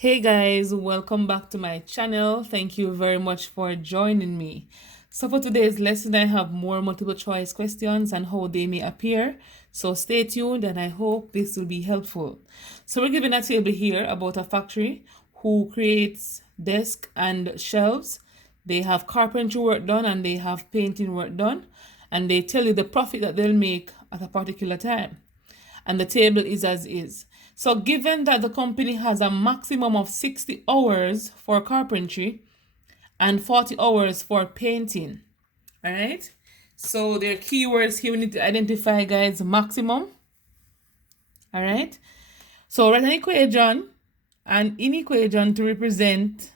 Hey guys, welcome back to my channel. Thank you very much for joining me. So for today's lesson, I have more multiple choice questions and how they may appear. So stay tuned and I hope this will be helpful. So we're given a table here about a factory who creates desk and shelves. They have carpentry work done and they have painting work done. And they tell you the profit that they'll make at a particular time. And the table is as is. So given that the company has a maximum of 60 hours for carpentry and 40 hours for painting, all right? So their keywords here we need to identify, guys, maximum, all right? So write an equation to represent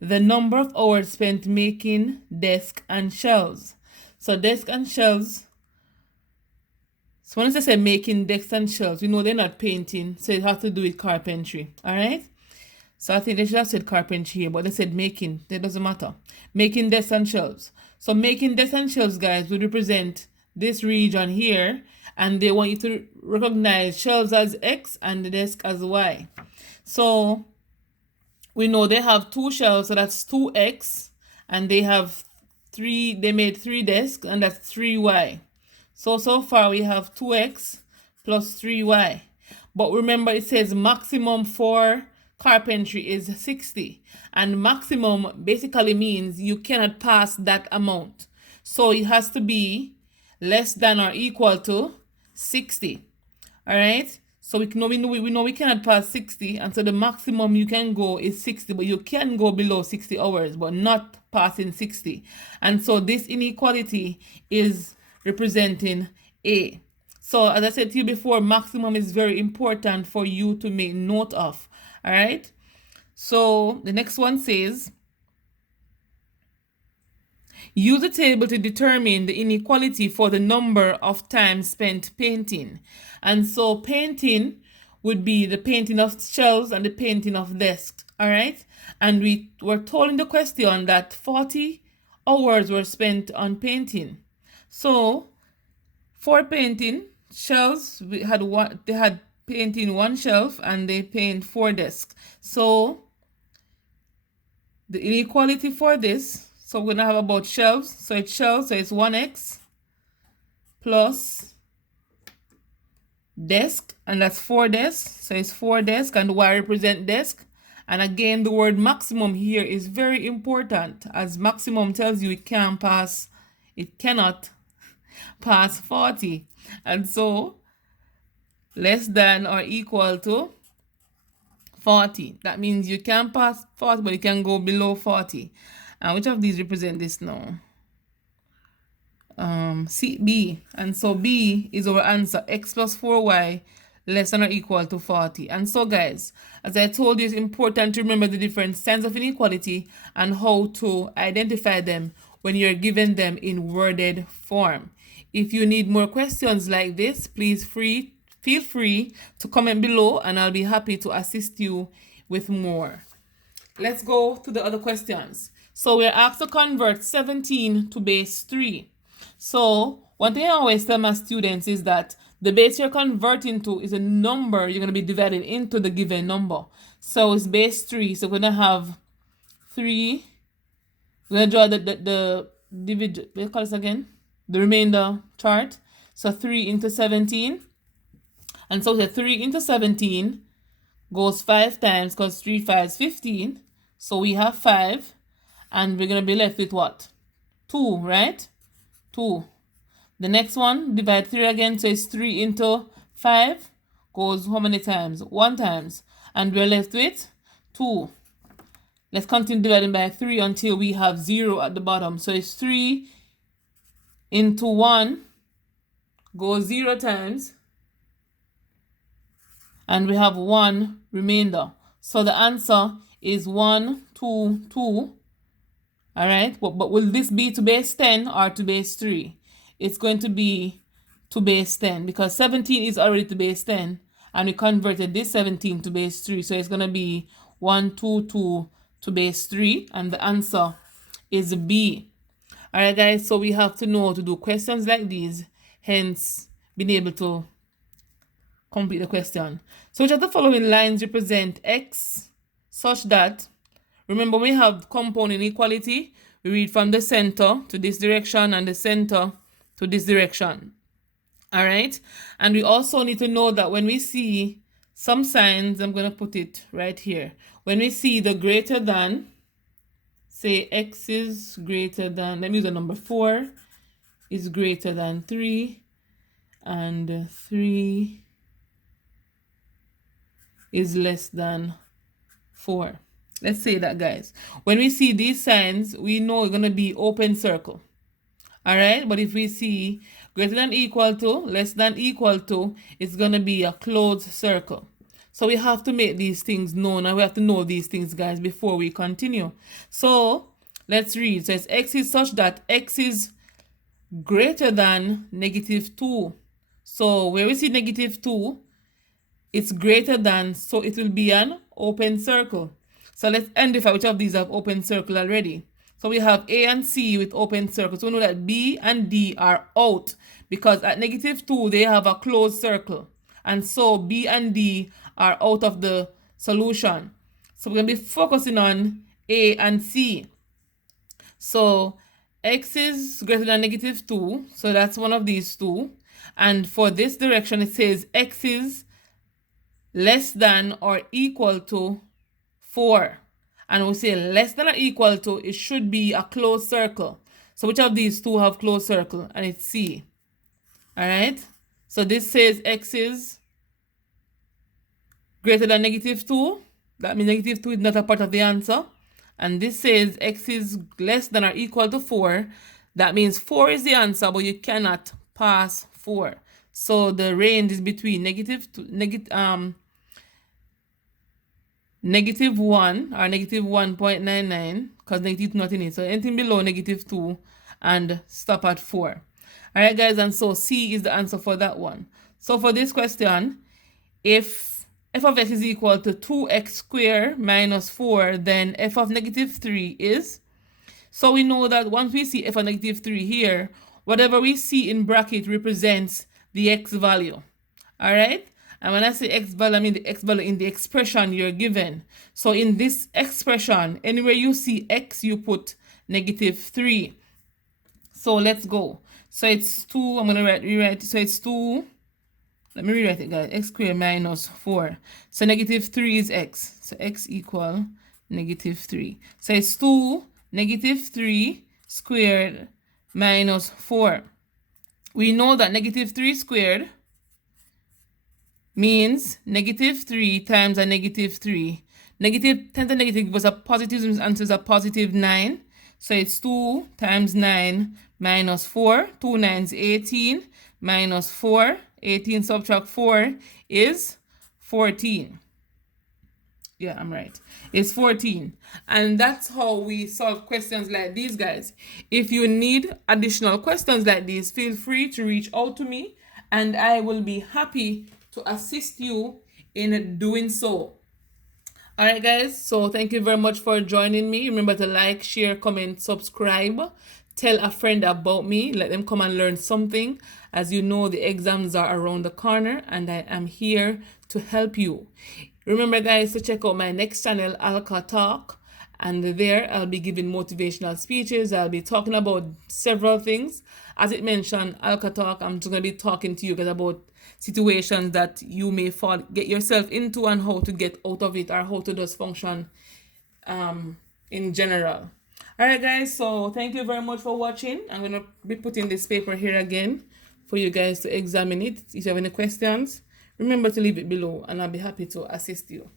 the number of hours spent making desk and shelves. So desk and shelves. So when I say making decks and shelves, we know they're not painting, so it has to do with carpentry. All right. So I think they should have said carpentry here, but they said making. That doesn't matter. Making desks and shelves. So making desks and shelves, guys, would represent this region here, and they want you to recognize shelves as X and the desk as Y. So we know they have two shelves, so that's 2X, and they have they made 3 desks, and that's 3Y. So far we have 2X plus 3Y. But remember it says maximum for carpentry is 60. And maximum basically means you cannot pass that amount. So it has to be less than or equal to 60. Alright? So we know we cannot pass 60, and so the maximum you can go is 60, but you can go below 60 hours, but not passing 60. And so this inequality is representing A. So as I said to you before, maximum is very important for you to make note of. All right. So the next one says, use a table to determine the inequality for the number of times spent painting. And so painting would be the painting of shelves and the painting of desks. All right. And we were told in the question that 40 hours were spent on painting. So for painting shelves, they had painting 1 shelf and they paint 4 desks. So the inequality for this, so we're gonna have about shelves. So it's shelves, so it's 1x plus desk, and that's 4 desks. So it's 4 desks, and y represent desk. And again, the word maximum here is very important, as maximum tells you it cannot pass 40. And so less than or equal to 40. That means you can pass 40, but you can go below 40. And which of these represent this now? C, B. And so B is our answer, x plus 4y less than or equal to 40. And so guys, as I told you, it's important to remember the different signs of inequality and how to identify them when you're given them in worded form. If you need more questions like this, please feel free to comment below and I'll be happy to assist you with more. Let's go to the other questions. So we're asked to convert 17 to base 3. So one thing I always tell my students is that the base you're converting to is a number you're going to be divided into the given number. So it's base 3. So we're going to have 3. We're going to draw the division, what do you call this again? The remainder chart. So 3 into 17. And so the 3 into 17 goes 5 times, because 3 5 is 15. So we have 5. And we're going to be left with what? 2, right? 2. The next one, divide 3 again. So it's 3 into 5 goes how many times? 1 times. And we're left with 2. Let's continue dividing by 3 until we have 0 at the bottom. So it's 3 into 1 goes 0 times. And we have 1 remainder. So the answer is 1, 2, 2. All right. But will this be to base 10 or to base 3? It's going to be to base 10 because 17 is already to base 10. And we converted this 17 to base 3. So it's going to be 1, 2, 2 to base 3. And the answer is B. All right, guys. So we have to know how to do questions like these. Hence, being able to complete the question. So which of the following lines represent X such that, remember we have compound inequality, we read from the center to this direction and the center to this direction. All right. And we also need to know that when we see some signs, I'm going to put it right here. When we see the greater than, say x is greater than, let me use the number 4 is greater than 3 and 3 is less than 4. Let's say that, guys. When we see these signs, we know it's going to be open circle. All right, but if we see greater than equal to, less than equal to, it's going to be a closed circle. So we have to make these things known, and we have to know these things, guys, before we continue. So let's read. So it's x is such that x is greater than -2. So where we see -2, it's greater than, so it will be an open circle. So let's identify which of these have open circle already. So we have A and C with open circles. So we know that B and D are out because at -2 they have a closed circle. And so B and D are out of the solution. So we're going to be focusing on A and C. So x is greater than -2. So that's one of these two. And for this direction, it says x is less than or equal to 4. And we say less than or equal to, it should be a closed circle. So which of these two have closed circle? And it's C. All right. So this says x is greater than -2. That means -2 is not a part of the answer. And this says x is less than or equal to 4. That means 4 is the answer, but you cannot pass 4. So the range is between -1 or -1.99 because negative not in it. So anything below -2 and stop at 4. All right, guys, and so C is the answer for that one. So for this question, if f of x is equal to 2x squared minus 4, then f of -3 is. So we know that once we see f of -3 here, whatever we see in bracket represents the x value. All right? And when I say x value, I mean the x value in the expression you're given. So in this expression, anywhere you see x, you put -3. So let's go. So it's 2, I'm going to rewrite. So it's 2, let me rewrite it, guys. X squared minus 4. So -3 is x. So x equal -3. So it's 2, -3 squared minus 4. We know that -3 squared means -3 times a -3. Negative times a negative was a positive, answer is a +9. So it's 2 times 9 minus 4. 2 9s 18 minus 4. 18 subtract 4 is 14. Yeah, I'm right. It's 14. And that's how we solve questions like these, guys. If you need additional questions like these, feel free to reach out to me and I will be happy to assist you in doing so. All right, guys. So thank you very much for joining me. Remember to like, share, comment, subscribe. Tell a friend about me. Let them come and learn something. As you know, the exams are around the corner and I am here to help you. Remember, guys, to check out my next channel, Alka Talk. And there I'll be giving motivational speeches. I'll be talking about several things. As it mentioned, Alka Talk, I'm just going to be talking to you guys about situations that you may get yourself into and how to get out of it or how to just function in general. All right, guys, so thank you very much for watching. I'm going to be putting this paper here again for you guys to examine it. If you have any questions, remember to leave it below and I'll be happy to assist you.